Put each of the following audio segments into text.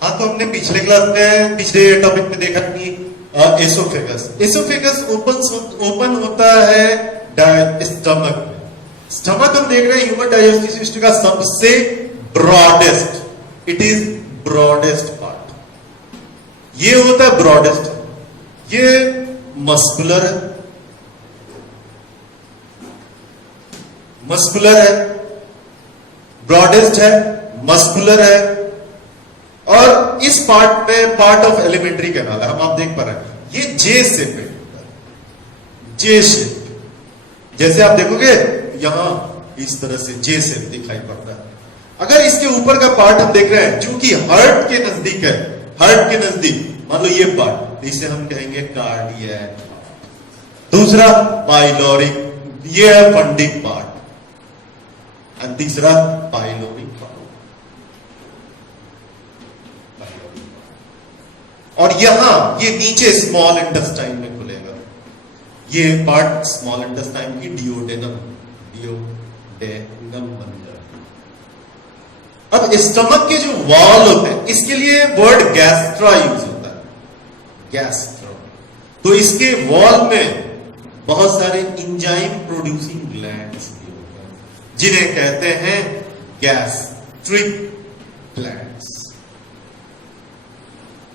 हाँ, तो हमने पिछले क्लास में पिछले टॉपिक में देखा कि एसोफेगस एसोफेगस ओपन होता है स्टमक में। स्टमक हम देख रहे हैं ह्यूमन डाइजेस्टिव सिस्टम का सबसे broadest, it is broadest part. ये होता है ब्रॉडेस्ट, ये मस्कुलर है, मस्कुलर है, ब्रॉडेस्ट है, मस्कुलर है। और इस पार्ट में पार्ट ऑफ एलिमेंट्री कैनाल है, हम आप देख पा रहे हैं ये जे शेप में होता है, जे शेप। जैसे आप देखोगे यहां इस तरह से जे शेप दिखाई पड़ता है। अगर इसके ऊपर का पार्ट हम देख रहे हैं जो कि हार्ट के नजदीक है, हार्ट के नजदीक मान लो ये पार्ट, इसे हम कहेंगे कार्डियक। दूसरा पाइलोरिक, ये है फंडिक पार्ट, और तीसरा पाइलोरिक पार्ट। और यहां ये नीचे स्मॉल इंटेस्टाइन में खुलेगा, ये पार्ट स्मॉल इंटेस्टाइन की डिओडेनम बन जाएगा। अब स्टमक के जो वॉल होते हैं इसके लिए वर्ड गैस्ट्रा यूज होता है, गैस्ट्रा। तो इसके वॉल में बहुत सारे इंजाइम प्रोड्यूसिंग ग्लैंड्स भी होते हैं जिन्हें कहते हैं गैस्ट्रिक ग्लैंड्स।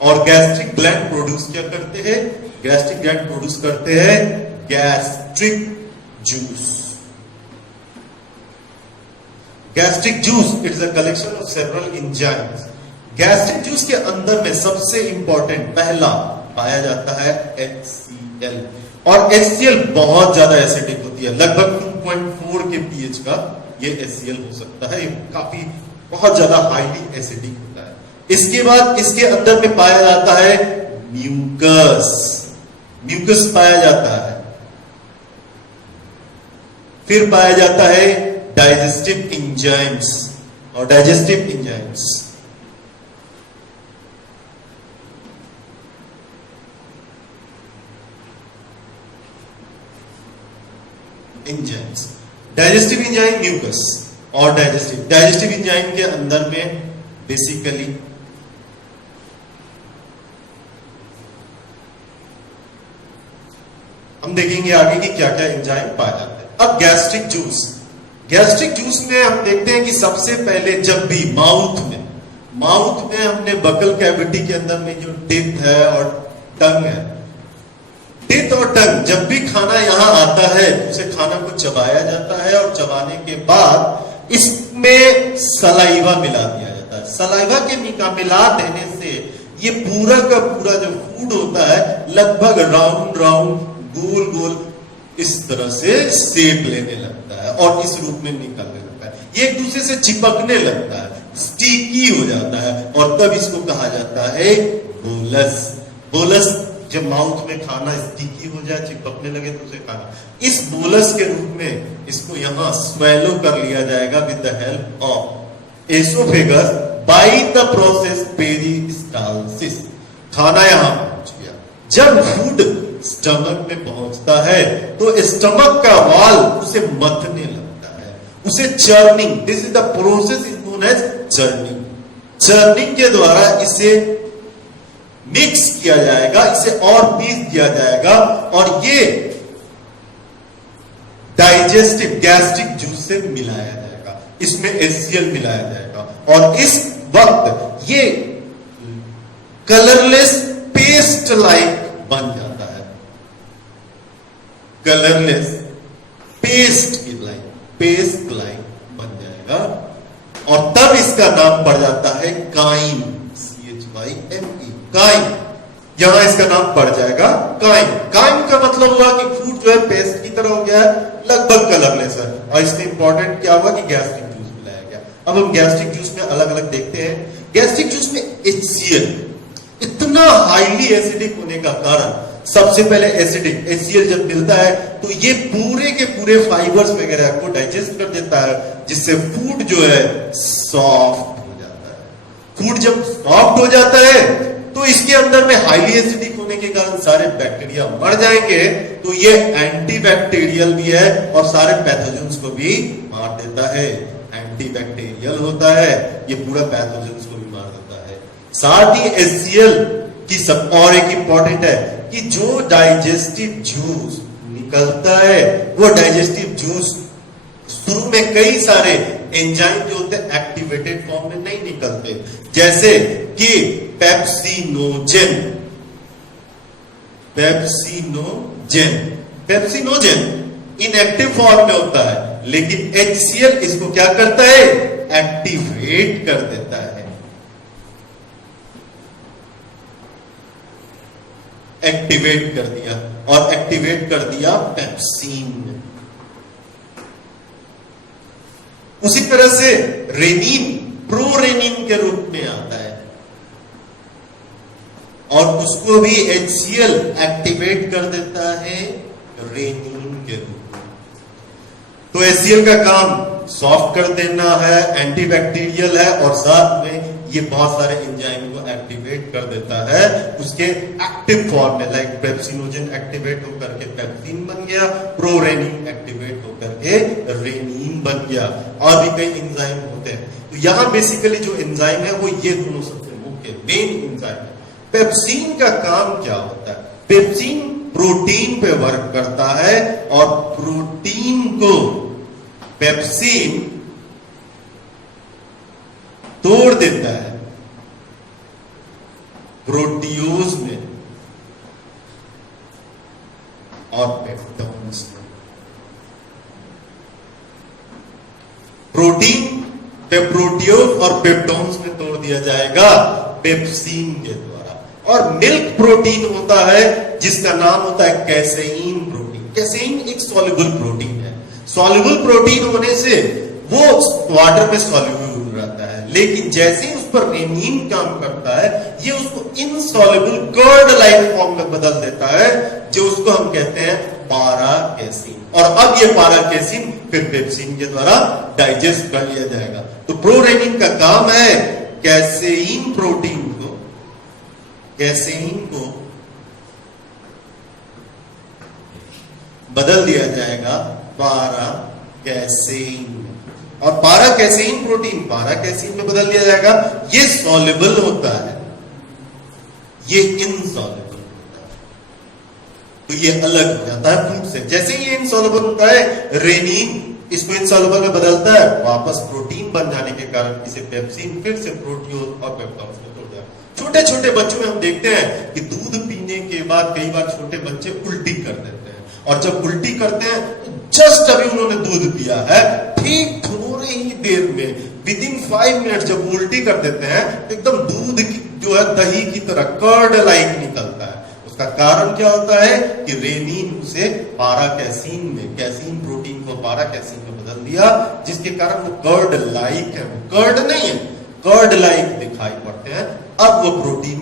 और गैस्ट्रिक ग्लैंड प्रोड्यूस क्या करते हैं? गैस्ट्रिक ग्लैंड प्रोड्यूस करते हैं gastric juice. Gastric juice it is a collection of several enzymes. Gastric juice के अंदर में सबसे इंपॉर्टेंट पहला पाया जाता है HCl, और HCl बहुत ज्यादा एसिडिक होती है, लगभग 2.4 के pH का ये HCl हो सकता है, ये काफी बहुत ज्यादा हाईली एसिडिक होता है। इसके बाद इसके अंदर में पाया जाता है म्यूकस, म्यूकस पाया जाता है। फिर पाया जाता है डाइजेस्टिव एंजाइम्स, और digestive enzymes enzymes, digestive enzyme mucus और डाइजेस्टिव एंजाइम के अंदर में बेसिकली हम देखेंगे आगे कि क्या क्या एंजाइम पाया जाता है। अब गैस्ट्रिक जूस, गैस्ट्रिक जूस में हम देखते हैं कि सबसे पहले जब भी माउथ में हमने बकल कैविटी के अंदर में जो टिप है और टंग है, टिप और टंग, जब भी खाना यहां आता है तो उसे खाना को चबाया जाता है, और चबाने के बाद इसमें सलाइवा मिला दिया जाता है। सलाइवा के मिला देने से ये पूरा का पूरा जो फूड होता है लगभग राउंड राउंड गोल गोल इस तरह से शेप लेने लगता है और इस रूप में निकलने लगता है, ये एक दूसरे से चिपकने लगता है, स्टिकी हो जाता है, और तब इसको कहा जाता है बोलस। बोलस जब माउथ में खाना स्टिकी हो जाए, चिपकने लगे तो उसे खाना, इस बोलस के रूप में इसको यहां स्वेलो कर लिया जाएगा with the help of oesophagus by the process peristalsis. खाना यहां पहुंच गया। जब फूड स्टमक में पहुंचता है तो स्टमक का वाल उसे मथने लगता है, उसे churning, this is the process is known as churning. Churning के द्वारा इसे मिक्स किया जाएगा, इसे और पीस दिया जाएगा, और ये डाइजेस्टिव गैस्ट्रिक जूस से मिलाया जाएगा, इसमें HCl मिलाया जाएगा, और इस वक्त ये कलरलेस पेस्ट लाइक बन जाता है, कलरलेस पेस्ट लाइक बन जाएगा, और तब इसका नाम पड़ जाता है काइम, CHYME, काइम। यहां इसका नाम पड़ जाएगा काइम। काइम का मतलब हुआ कि फूड जो है पेस्ट की तरह हो गया है, लगभग कलरलेस है, और इसमें इंपॉर्टेंट क्या हुआ कि गैस्ट्रिक जूस मिलाया गया। अब हम गैस्ट्रिक जूस में अलग अलग देखते हैं। गैस्ट्रिक जूस में HCl इतना हाईली एसिडिक होने का कारण, सबसे पहले एसिडिक HCl जब मिलता है तो ये पूरे के पूरे फाइबर्स वगैरह को डाइजेस्ट कर देता है, जिससे फूड जो है सॉफ्ट हो जाता है। फूड जब सॉफ्ट हो जाता है तो इसके अंदर में हाईली एसिडिक होने के कारण सारे बैक्टीरिया मर जाएंगे, तो ये एंटीबैक्टीरियल भी है और सारे पैथोजेंस को भी मार देता है। एंटीबैक्टीरियल होता है, ये पूरा पैथोजेंस को भी मार देता है। साथ ही HCl की सब और एक इंपॉर्टेंट है कि जो डाइजेस्टिव जूस निकलता है वो डाइजेस्टिव जूस शुरू में कई सारे एंजाइम जो होते हैं एक्टिवेटेड फॉर्म में नहीं निकलते, जैसे कि पेप्सिनोजेन इनएक्टिव फॉर्म में होता है, लेकिन HCl इसको क्या करता है, एक्टिवेट कर देता है। एक्टिवेट कर दिया और एक्टिवेट कर दिया पेप्सिन। उसी तरह से रेनिन प्रोरेनिन के रूप में आता है और उसको भी HCl एक्टिवेट कर देता है रेनिन के रूप में। तो HCl का काम सॉफ्ट कर देना है, एंटीबैक्टीरियल है और साथ में ये बहुत सारे एंजाइम को एक्टिवेट कर देता है उसके एक्टिव फॉर्म में, लाइक पेप्सिनोजेन एक्टिवेट होकर के पेप्सिन बन गया, प्रोरेनिन एक्टिवेट होकर के रेनिन बन गया, और भी कई एंजाइम होते हैं। तो यहां बेसिकली जो एंजाइम है वो ये दोनों सबसे मुख्य मेन एंजाइम है। पेप्सिन का काम क्या होता है, पेप्सिन प्रोटीन पे वर्क करता है और प्रोटीन को पेप्सिन तोड़ देता है प्रोटियोज में और पेप्टोन्स में। प्रोटीन पे प्रोटियोज और पेप्टोन्स में तोड़ दिया जाएगा पेप्सिन के द्वारा। और मिल्क प्रोटीन होता है जिसका नाम होता है कैसेइन प्रोटीन। कैसेइन एक सॉल्युबल प्रोटीन है। सॉल्युबल प्रोटीन होने से वो वाटर में सॉल्युबल रहता है, लेकिन जैसे उस पर रेनिन काम करता है ये उसको इनसॉल्युबल कर्ड लाइक फॉर्म में बदल देता है, जो उसको हम कहते हैं पाराकेसिन। और अब ये पाराकेसिन फिर पेप्सिन के द्वारा डाइजेस्ट कर लिया जाएगा। तो प्रोरेनिन का काम है कैसेइन प्रोटीन को, कैसेइन को बदल दिया जाएगा पाराकेसिन, और पाराकेसिन प्रोटीन पाराकेसिन में बदल दिया जाएगा। ये सॉल्युबल होता है, ये इनसॉल्युबल होता है, तो ये अलग हो जाता है फूड से। जैसे ये इनसॉल्युबल होता है, रेनिन इसको इनसॉल्युबल में बदलता है, वापस प्रोटीन बन जाने के कारण इसे पेप्सिन फिर से प्रोटियोज और पेप्टोन्स में तोड़ दिया। छोटे छोटे बच्चों में हम देखते हैं कि दूध पीने के बाद कई बार छोटे बच्चे उल्टी कर देते हैं, और जब उल्टी करते हैं तो जस्ट अभी उन्होंने दूध पिया है, ठीक थोड़े ही देर में विद इन 5 मिनट जब उल्टी कर देते हैं तो एकदम दूध की जो है दही की तरह कर्ड लाइक निकलता है। उसका कारण क्या होता है कि रेनिन उसे पाराकेसिन में, कैसीन प्रोटीन को पाराकेसिन में बदल दिया, जिसके कारण वो कर्ड लाइक है। वो कर्ड नहीं है, कर्ड लाइक दिखाई पड़ते हैं। अब वो प्रोटीन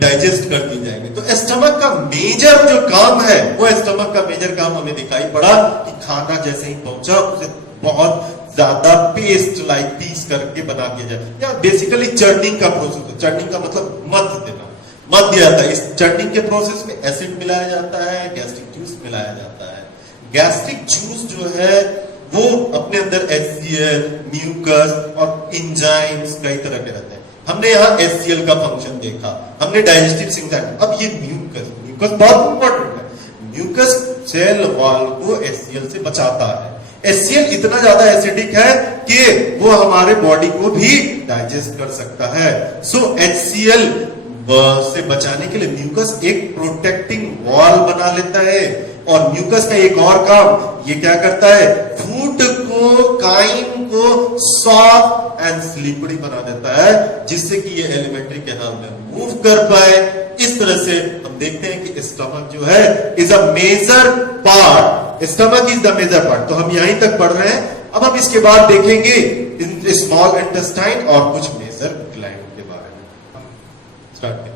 डाइजेस्ट कर दी जाएंगे। तो स्टमक का मेजर जो काम है, वो स्टमक का मेजर काम हमें दिखाई पड़ा कि खाना जैसे ही पहुंचा उसे बहुत ज्यादा पेस्ट लाइक पीस करके बना दिया जाए, या बेसिकली चर्निंग का प्रोसेस। चर्निंग का मतलब मध देना, मध दिया जाता है। इस चर्निंग के प्रोसेस में एसिड मिलाया जाता है, गैस्ट्रिक जूस मिलाया जाता है। गैस्ट्रिक जूस जो है वो अपने अंदर HCl, म्यूकस और एंजाइम्स कई तरह के रहते हैं। हमने यहाँ HCl का फंक्शन देखा, हमने डाइजेस्टिव एंजाइम। अब ये म्यूकस बहुत इंपॉर्टेंट है। म्यूकस सेल वॉल को HCl से बचाता है। HCl इतना ज्यादा एसिडिक है कि वो हमारे बॉडी को भी डाइजेस्ट कर सकता है। सो HCl से बचाने के लिए म्यूकस एक प्रोटेक्टिंग वॉल बना लेता है। और म्यूकस का एक और काम ये क्या करता है, फूड को, काइम को सॉफ्ट एंड स्लिपरी बना देता है, जिससे कि ये एलिमेंट्री कैनाल में मूव कर पाए। इस तरह से हम देखते हैं कि स्टमक जो है is a major part, stomach is the major part. तो हम यहीं तक पढ़ रहे हैं। अब हम इसके बाद देखेंगे स्मॉल इंटेस्टाइन और कुछ मेजर ग्लैंड के बारे में। स्टार्ट करें।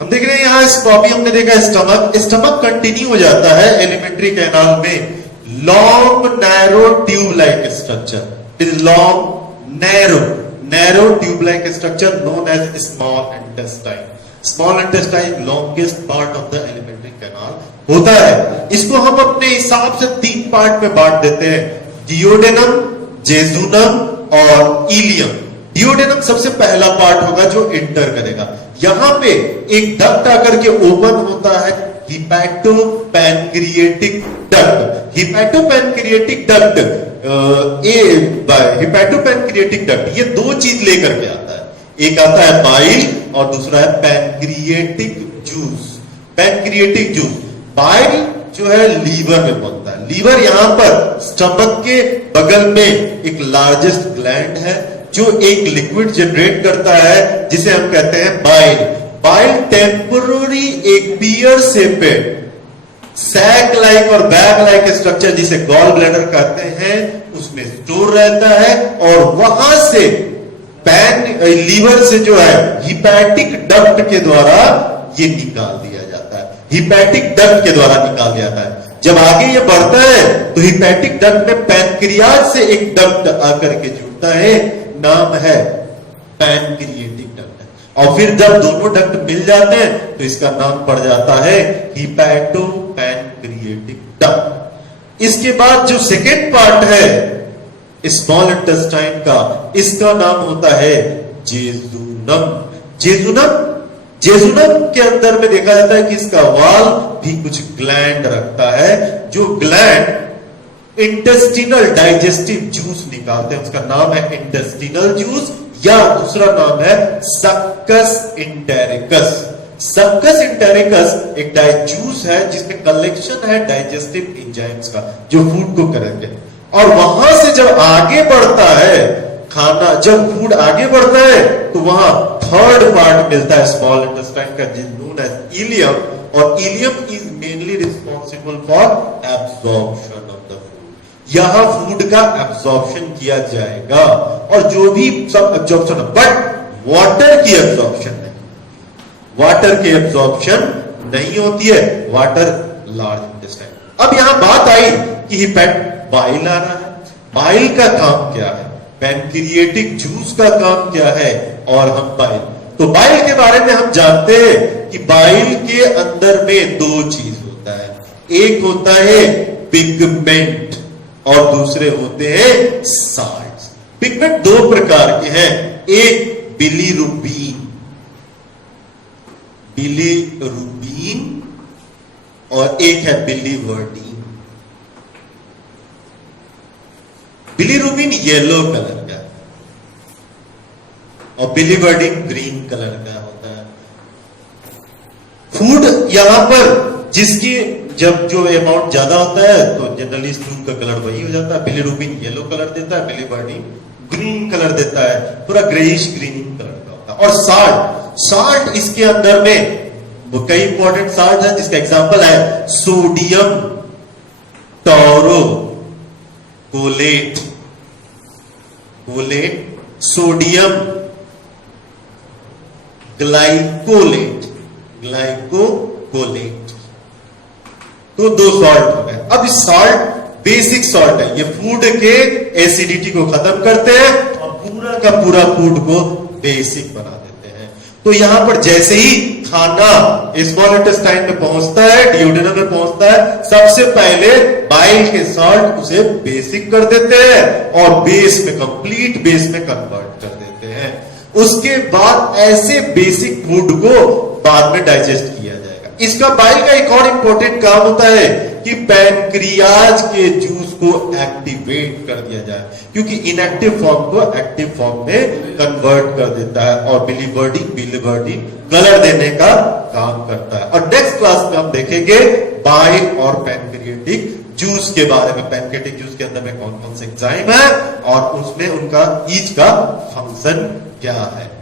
हम देख रहे हैं यहां इस कॉपी हमने देखा स्टमक। स्टमक कंटिन्यू हो जाता है एलिमेंट्री कैनाल में long narrow tube like structure. Is long narrow tube like structure known as small intestine. Small intestine longest part of the alimentary canal होता है। इसको हम अपने हिसाब से 3 पार्ट में बांट देते हैं, डियोडेनम, जेजुनम और इलियम। डिओडेनम सबसे पहला पार्ट होगा जो एंटर करेगा। यहां पे एक डक्ट आकर के ओपन होता है, हिपैटोपैनक्रिएटिक डक्ट। हिपैटोपैनक्रिएटिक डक्ट हिपैटोपैनक्रिएटिक डक्ट ये दो चीज लेकर के आता है, एक आता है बाइल और दूसरा है pancreatic juice. Pancreatic juice, bile जो है लीवर में बनता है। लीवर यहां पर स्टमक के बगल में एक लार्जेस्ट ग्लैंड है जो एक लिक्विड जनरेट करता है जिसे हम कहते हैं बाइल। बाइल टेम्पोररी एक पियर शेपेड सैक लाइक और बैग लाइक स्ट्रक्चर जिसे गॉल ब्लैडर कहते हैं उसमें स्टोर रहता है और वहां से लीवर से जो है हिपैटिक डक्ट के द्वारा ये निकाल दिया जाता है। हिपैटिक डक्ट के द्वारा निकाल दिया जाता है। जब आगे ये बढ़ता है तो हिपैटिक डक्ट में पैनक्रियाज से एक डक्ट आकर के जुड़ता है, नाम है पैनक्रिएटिक डक्ट। और फिर जब दोनों डक्ट मिल जाते हैं तो इसका नाम पड़ जाता है हिपैटोपैनक्रिएटिक डक्ट। इसके बाद जो सेकेंड पार्ट है स्मॉल इंटेस्टाइन का, इसका नाम होता है जेजुनम। जेजुनम के अंदर में देखा जाता है कि इसका वाल भी कुछ ग्लैंड रखता है, जो ग्लैंड इंटेस्टिनल डाइजेस्टिव जूस निकालते हैं। उसका नाम है इंटेस्टिनल जूस या दूसरा नाम है सक्कस इंटेरिकस। सक्कस इंटेरिकस एक जूस है जिसमें कलेक्शन है डाइजेस्टिव एंजाइम्स का जो फूड को करेंगे। और वहां से जब आगे बढ़ता है खाना, जब फूड आगे बढ़ता है तो वहां थर्ड पार्ट मिलता है स्मॉल इंटेस्टाइन का नोन एज इलियम। और ilium is mainly responsible for absorption of the food. यहां फूड का एब्जॉर्प्शन किया जाएगा और जो भी सब एब्जॉर्प्शन, बट वाटर की एब्जॉर्प्शन नहीं, वाटर की एब्जॉर्प्शन नहीं होती है, वाटर लार्ज इंटेस्टाइन। अब यहां बात आई कि बाइल आ रहा है, बाइल का काम क्या है, पैनक्रिएटिक जूस का काम क्या है, और हम बाइल, तो बाइल के बारे में हम जानते हैं कि बाइल के अंदर में दो चीज होता है, एक होता है पिगमेंट और दूसरे होते हैं साल्ट्स। पिगमेंट दो प्रकार के हैं, एक बिलीरुबिन और एक है बिलीवर्डिन। बिलीरुबिन येलो कलर का और बिलीवर्डिन ग्रीन कलर का होता है। फूड यहां पर जिसकी जब जो अमाउंट ज्यादा होता है तो जनरली फूड का कलर वही हो जाता है। बिलीरुबिन येलो कलर देता है, बिलीवर्डिन ग्रीन कलर देता है, पूरा ग्रेइश ग्रीन कलर का होता है। और साल्ट इसके अंदर में वो कई इंपॉर्टेंट साल्ट है जिसका एग्जांपल है sodium Toro collate, sodium glycolate, तो दो सॉल्ट हो गए। अब इस सॉल्ट बेसिक सॉल्ट है, ये फूड के एसिडिटी को खत्म करते हैं और पूरा का पूरा फूड को बेसिक बना देते हैं। तो यहां पर जैसे ही खाना स्मॉल इंटेस्टाइन में पहुंचता है, डिओडेनम में पहुंचता है, सबसे पहले बाइल के सॉल्ट उसे बेसिक कर देते हैं और बेस में कंप्लीट बेस में कन्वर्ट कर देते हैं। उसके बाद ऐसे बेसिक फूड को बाद में डाइजेस्ट किया जाएगा। इसका बाइल का एक और इंपॉर्टेंट काम होता है कि पैनक्रियाज के जूस को एक्टिवेट कर दिया जाए, क्योंकि इनएक्टिव फॉर्म को एक्टिव फॉर्म में कन्वर्ट कर देता है और बिलीवर्डिन कलर देने का काम करता है। और नेक्स्ट क्लास में हम देखेंगे बाइल और पैनक्रिएटिक जूस के बारे में। पैनक्रिएटिक जूस के अंदर में कौन कौन से एंजाइम है और उसमें उनका ईच का फंक्शन क्या है।